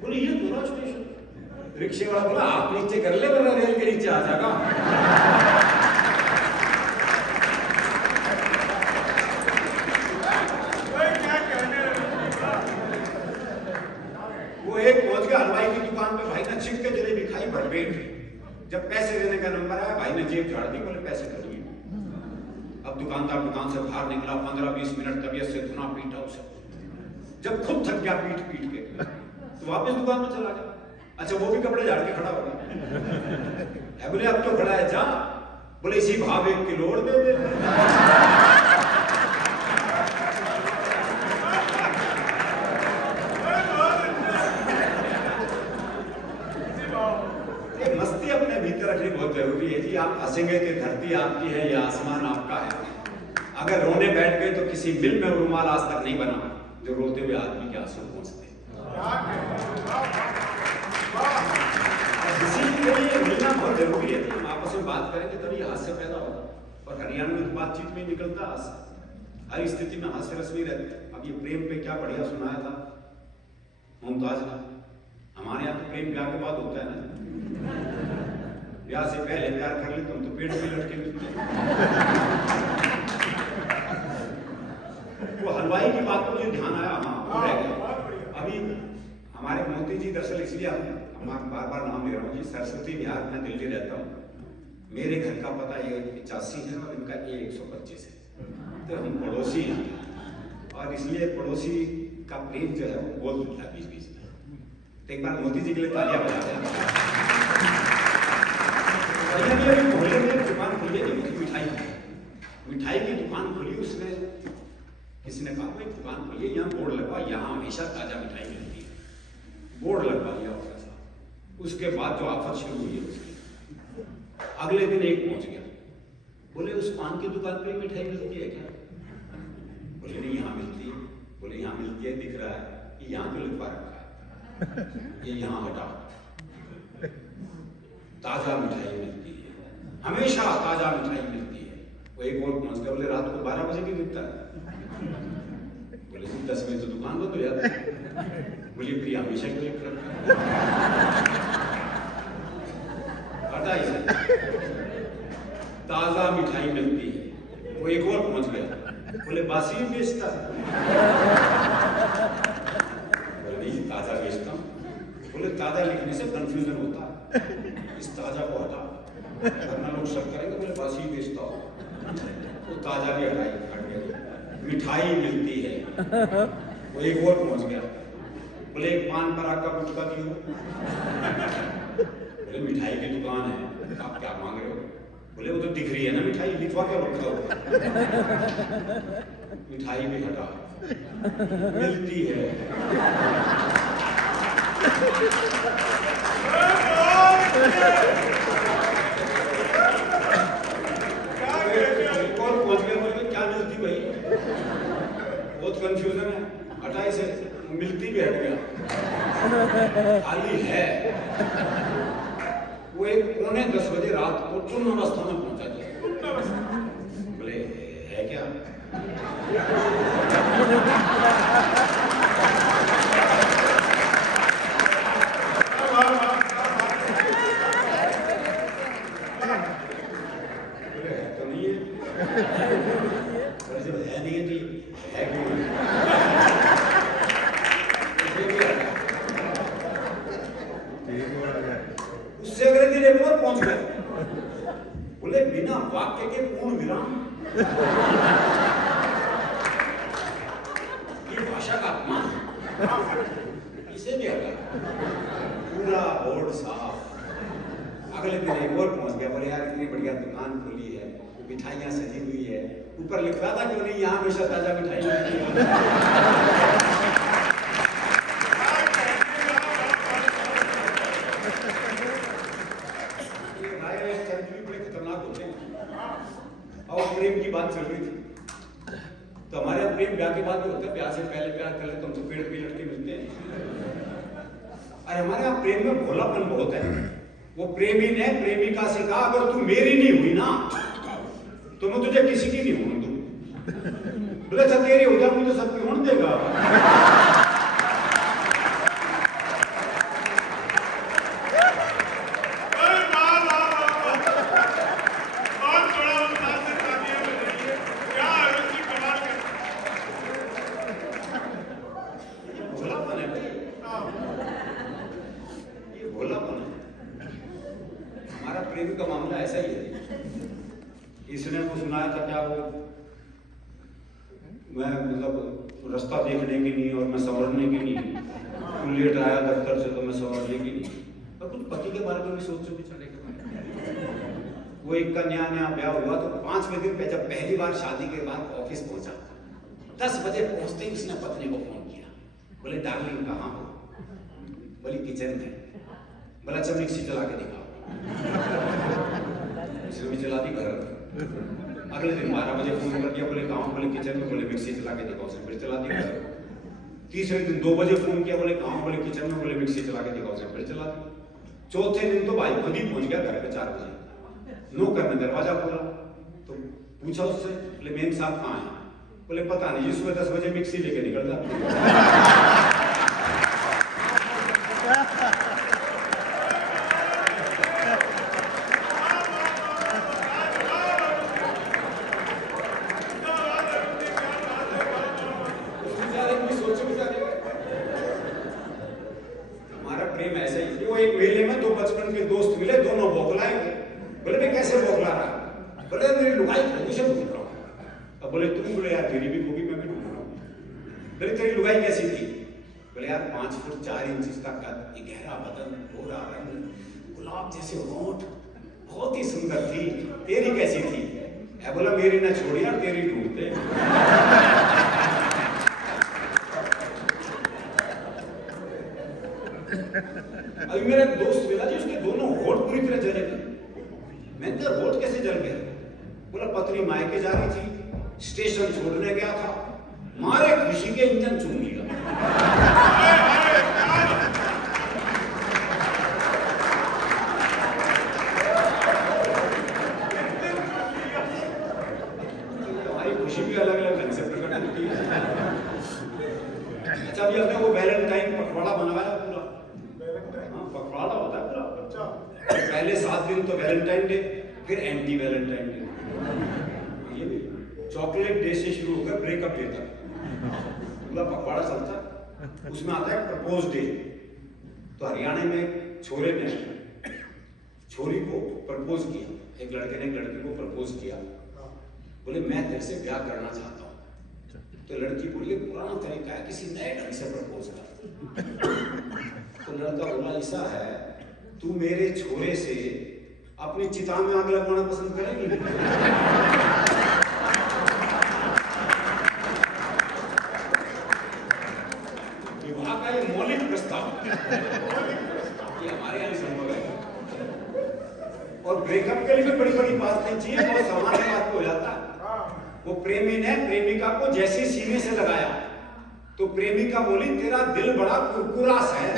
बोले ये पूरा स्टेशन। रिक्शे वाला बोला आप नीचे कर ले वरना रेल के नीचे आ जाएगा। वो एक पहुंच गया हलवाई की दुकान पे, भाई ने छिप के जलेबी खाई भरपेट। जब पैसे देने का नंबर आया भाई ने जेब झाड़ दी, बोले पैसे कर दिए। अब दुकानदार दुकान से बाहर निकला, 15-20 मिनट तबीयत से धुना पीटा उसे। जब खुद थक गया पीट पीट के तो वापस दुकान में चला गया। अच्छा वो भी कपड़े झाड़ के खड़ा हो गया। बोले अब तो खड़ा है जा। बोले इसी भाव 1 किलो और दे दे। मस्ती अपने भीतर रखनी बहुत जरूरी है जी। आप हंसेंगे तो धरती आपकी है या आसमान आपका है। अगर रोने बैठ गए तो किसी मिल में रुमाल आज तक नहीं बना जो रोते हुए आदमी के आंसू पहुंचते। इसी के लिए मिलना बहुत जरूरी है। हम आपस में बात करेंगे तभी हास्य पैदा होगा। और हरियाणा में बातचीत में निकलता हास्य, हर स्थिति में हास्य रस नहीं रहते। अब ये प्रेम पे क्या बढ़िया सुनाया था मुमताज ने। हमारे यहाँ तो प्रेम ब्याह के बाद होता है ना। ब्याह से पहले प्यार कर ले तुम तो पेट में लटके मिलते। वो हलवाई की बात को मुझे ध्यान आया, हाँ वो रह गया। अभी हमारे मोती जी दरअसल इसलिए हमारा बार बार नाम ले रहा हूँ जी, सरस्वती विहार में दिल्ली रहता हूँ। मेरे घर का पता ये 85 है और इनका ये 125 है। तो हम पड़ोसी हैं और इसलिए पड़ोसी का प्रेम जो है वो बोल देता है बीच बीच में। तो एक बार मोदी जी के लिए तालियां बजा दें। मोहल्ले में दुकान खुली है मिठाई की दुकान खुली। उसने किसी ने कहा भाई दुकान खुली है यहाँ बोर्ड लगवा, यहाँ हमेशा ताजा मिठाई मिलती है। बोर्ड लगवा लिया उसके साथ। उसके बाद जो आफत शुरू हुई है उसकी, अगले दिन एक पहुंच गया। बोले उस पान की दुकान पे मिठाई मिलती है क्या? बोले नहीं यहाँ मिलती है। बोले यहाँ मिलती है दिख रहा है, यहाँ तो लिखवा रखा है, ये यहाँ हटा। ताजा मिठाई मिलती है, हमेशा ताजा मिठाई मिलती है। वो एक और पहुंच गया। बोले रात को 12 बजे की दिखता है। बोले 10 बजे तो दुकान बंद हो जाती है। बोले प्रिय हमेशा के लिए हटा इसे, ताजा मिठाई मिलती है। वो एक और पहुंच गया। बोले बासी भी बेचता है। बोले नहीं ताजा बेचता हूं। बोले ताजा लिखने से कंफ्यूजन होता है, इस ताजा को हटा वरना लोग शक करेंगे। बोले बासी बेचता हो तो ताजा भी हट गया। मिठाई मिलती है। वो एक और पहुंच गया। बोले एक पान पराग का गुटखा दियो। बोले मिठाई की दुकान है, आप क्या मांग रहे हो? बोले वो तो दिख रही है ना मिठाई, लिखवा क्या रखा हो? मिठाई भी हटा मिलती है। क्या मिलती भाई? बहुत कंफ्यूजन है। हटाई से मिलती भी हट गया, खाली है। वो एक 9:45 बजे रात को टुन्न अवस्था में पहुंचा जाए। बोले है क्या? तो नहीं है। जब है नहीं है तो है क्यों? उससे अगले दिन एक और पहुंच गए। बोले बिना वाक्य के पूर्ण विराम, ये भाषा का अपमान, इसे भी हटा। पूरा बोर्ड साफ। अगले दिन एक और पहुंच गया। बोले यार इतनी बढ़िया दुकान खुली है, मिठाइयां सजी हुई है, ऊपर लिखा था क्यों नहीं यहाँ हमेशा ताजा मिठाई मिलती है। और प्रेम की बात चल रही थी तो हमारे यहाँ प्रेम ब्याह के बाद भी होता है। ब्याह से पहले प्यार कर ले तुम तो पेड़ पे लटके मिलते हैं। और हमारे यहाँ प्रेम में भोलापन बहुत है। वो प्रेमी ने प्रेमिका से कहा अगर तू मेरी नहीं हुई ना तो मैं तुझे किसी की नहीं होने दूं। बोले अच्छा तेरी हो जाऊंगी तो सबकी होने देगा। प्रेमी का मामला ऐसा ही है। इसने को सुनाया था क्या वो मैं मतलब रास्ता देखने की नहीं और मैं संवरने की नहीं, तू लेट आया दफ्तर से तो मैं संवरने की नहीं, पर कुछ पति के बारे में भी सोचो भी चलेगा। वो एक का नया ब्याह हुआ तो 5वें दिन पे जब पहली बार शादी के बाद ऑफिस पहुंचा, 10 बजे पहुंचते ही उसने पत्नी को फोन किया, बोले डार्लिंग कहाँ हो? बोली किचन में। बोला अच्छा मिक्सी चला के दिखाओ। मिक्सी चला दी घर। अगले दिन 12 बजे फोन कर दिया, बोले कहाँ? बोले किचन में। बोले मिक्सी चला के दिखाओ, फिर चला दी घर। तीसरे दिन 2 बजे फोन किया, बोले कहाँ? बोले किचन में। बोले मिक्सी चला के दिखाओ, फिर चला दी। चौथे दिन तो भाई खुद ही पहुंच गया घर पे 4 बजे। नौकर ने दरवाजा खोला तो पूछा उससे, बोले मेम साहब कहाँ है? बोले पता नहीं जी, सुबह 10 बजे मिक्सी लेके निकल जाते। बोले तुम? बोले यार तेरी भी होगी, मैं भी ढूंढ रहा हूँ। बोले तेरी लुगाई कैसी थी? बोले यार 5 फुट 4 इंच का कद, गहरा बदन, गोरा रंग, गुलाब जैसे होंठ, बहुत ही सुंदर थी। तेरी कैसी थी? बोला मेरी ना छोड़ी यार, तेरी ढूंढते। अभी मेरा दोस्त मिला जी, उसके दोनों होठ पूरी तरह जले थे। मैंने कहा होठ कैसे जल गए? बोला पत्नी मायके जा रही थी, स्टेशन छोड़ने गया था, मारे खुशी के इंजन चूम लिया। हमारी खुशी भी अलग अलग ढंग से प्रकट होती है। अच्छा अभी हमने वो वैलेंटाइन पखवाड़ा बनवाया पूरा। हाँ पखवाड़ा होता है पूरा। पहले 7 दिन तो वैलेंटाइन डे, फिर anti Valentine day, chocolate day से शुरू होकर ब्रेकअप डे तक पूरा पखवाड़ा चलता। उसमें आता है प्रपोज डे। तो हरियाणा में छोरे ने छोरी को प्रपोज किया, एक लड़के ने एक लड़की को प्रपोज किया, बोले मैं तेरे से ब्याह करना चाहता हूँ। तो लड़की बोली पुराना तरीका है, किसी नए ढंग से प्रपोज कर। तो लड़का बोला ऐसा है, तू मेरे छोरे से अपनी चिता में आग लगवाना पसंद करेगी? मौलिक प्रस्ताव ये हमारे यहाँ संभव है। और ब्रेकअप के लिए भी बड़ी बड़ी बात नहीं चाहिए, बहुत सामान्य बात हो जाता है। वो प्रेमी ने प्रेमिका को जैसे सीने से लगाया तो प्रेमिका बोली तेरा दिल बड़ा कुरकुरास है।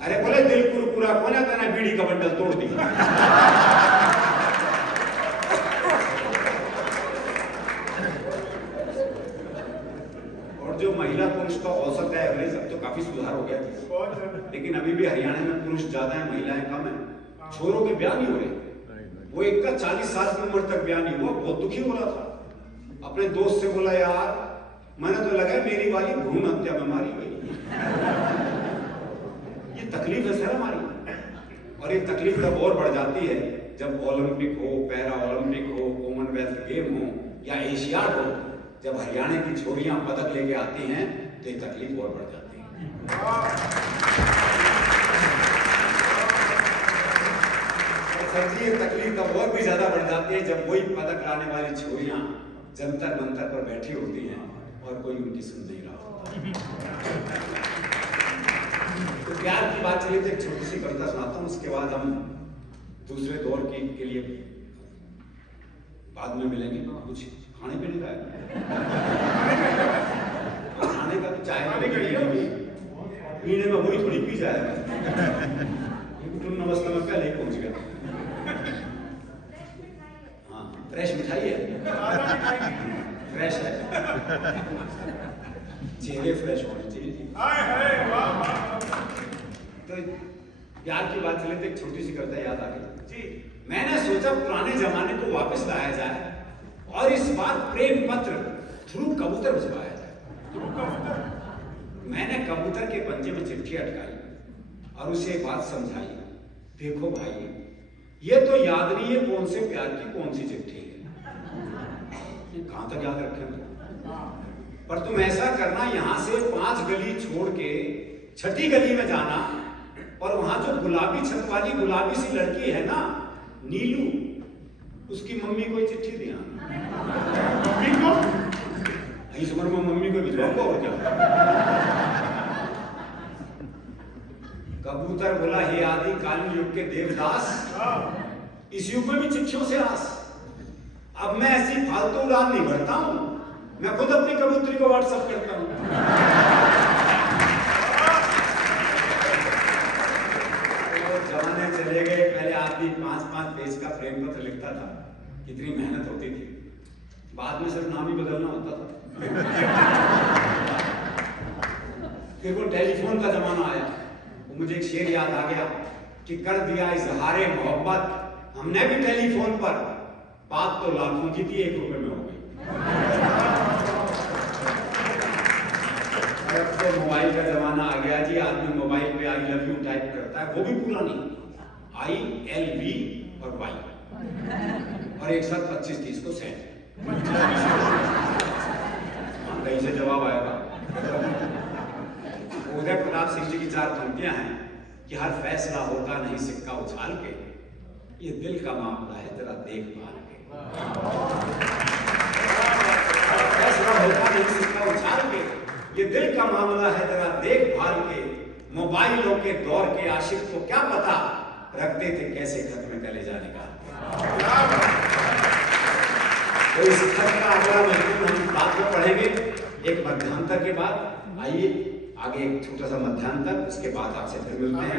अरे बोले दिल कुरकुरा कौन है? तेरा बीड़ी का बंडल तोड़ दिया। जो महिला पुरुष का औसत है एवरेज, अब तो काफी सुधार हो गया, लेकिन अभी भी हरियाणा में पुरुष ज्यादा है, महिलाएं कम है। छोरों के ब्याह नहीं हो रहे। वो एक का 40 साल की उम्र तक ब्याह नहीं हुआ, बहुत दुखी हो रहा था। अपने दोस्त से बोला यार मैंने तो लगा मेरी वाली भ्रूण हत्या बीमारी हुई। ये तकलीफ है सर हमारी। और ये तकलीफ तब और बढ़ जाती है जब ओलंपिक हो, पैरा ओलंपिक हो, कॉमनवेल्थ गेम हो या एशियाड हो, जब हरियाणा की छोरियां पदक लेके आती हैं तो ये तकलीफ और बढ़ जाती है। सर जी ये तकलीफ तब और भी ज्यादा बढ़ जाती है जब वही पदक लाने वाली छोरियां जंतर मंतर पर बैठी होती हैं और कोई उनकी सुन नहीं रहा होता। तो प्यार की बात चली तो एक छोटी सी कविता सुनाता हूँ, उसके बाद हम दूसरे दौर के लिए बाद में मिलेंगे। कुछ खाने पीने का है, खाने का तो चाय पीने में वही थोड़ी पी जाएगा। अवस्था में पहले ही पहुंच गया। हाँ फ्रेश मिठाई है, फ्रेश है। चेहरे फ्रेश होने चाहिए। तो प्यार की बात चले तो एक छोटी सी कविता याद आ गई जी। मैंने सोचा पुराने जमाने को वापस लाया जाए और इस बार प्रेम पत्र थ्रू कबूतर भिजवाया जाए। मैंने कबूतर के पंजे में चिट्ठी अटकाई और उसे एक बात समझाई, देखो भाई ये तो याद नहीं है कौन से प्यार की कौन सी चिट्ठी है, कहां तक याद रखें पर तुम ऐसा करना, यहां से 5 गली छोड़ के 6ठी गली में जाना और वहां जो गुलाबी छत वाली गुलाबी सी लड़की है ना नीलू, उसकी मम्मी को चिट्ठी दिया। मम्मी को इस उम्र में मम्मी को भिजवाऊंगा और क्या। कबूतर बोला, हे आदि कालीन युग के देवदास, इस युग में भी चिट्ठियों से आस। अब मैं ऐसी फालतू उड़ान नहीं भरता हूं, मैं खुद अपनी कबूतरी को व्हाट्सएप करता हूं। जमाने चले गए, पहले आदमी 5-5 पेज का प्रेम पत्र लिखता था, कितनी मेहनत होती थी, बाद में सिर्फ नाम ही बदलना होता था। फिर वो टेलीफोन का जमाना आया, वो मुझे एक शेर याद आ गया कि कर दिया इजहारे मोहब्बत हमने भी टेलीफोन पर, बात तो लाखों की थी 1 रुपए में हो गई। अब तो मोबाइल का जमाना आ गया जी, आदमी मोबाइल पे आई लव यू टाइप करता है, वो भी पूरा नहीं, ILV और Y और एक साथ 25-30 को सेंड। कहीं से जवाब आया था। उदय प्रताप सिंह जी की 4 पंक्तियां हैं कि हर फैसला होता नहीं सिक्का उछाल के, ये दिल का मामला है जरा देखभाल के। फैसला होता नहीं सिक्का उछाल के, ये दिल का मामला है जरा देखभाल के। मोबाइलों के दौर के आशिक को क्या पता रखते थे कैसे खत में कले जाने का। तो इस खत का अगला मजमून हम बाद में पढ़ेंगे एक मध्यांतर के बाद। आइए आगे एक छोटा सा मध्यांतर, उसके बाद आपसे फिर मिलते हैं।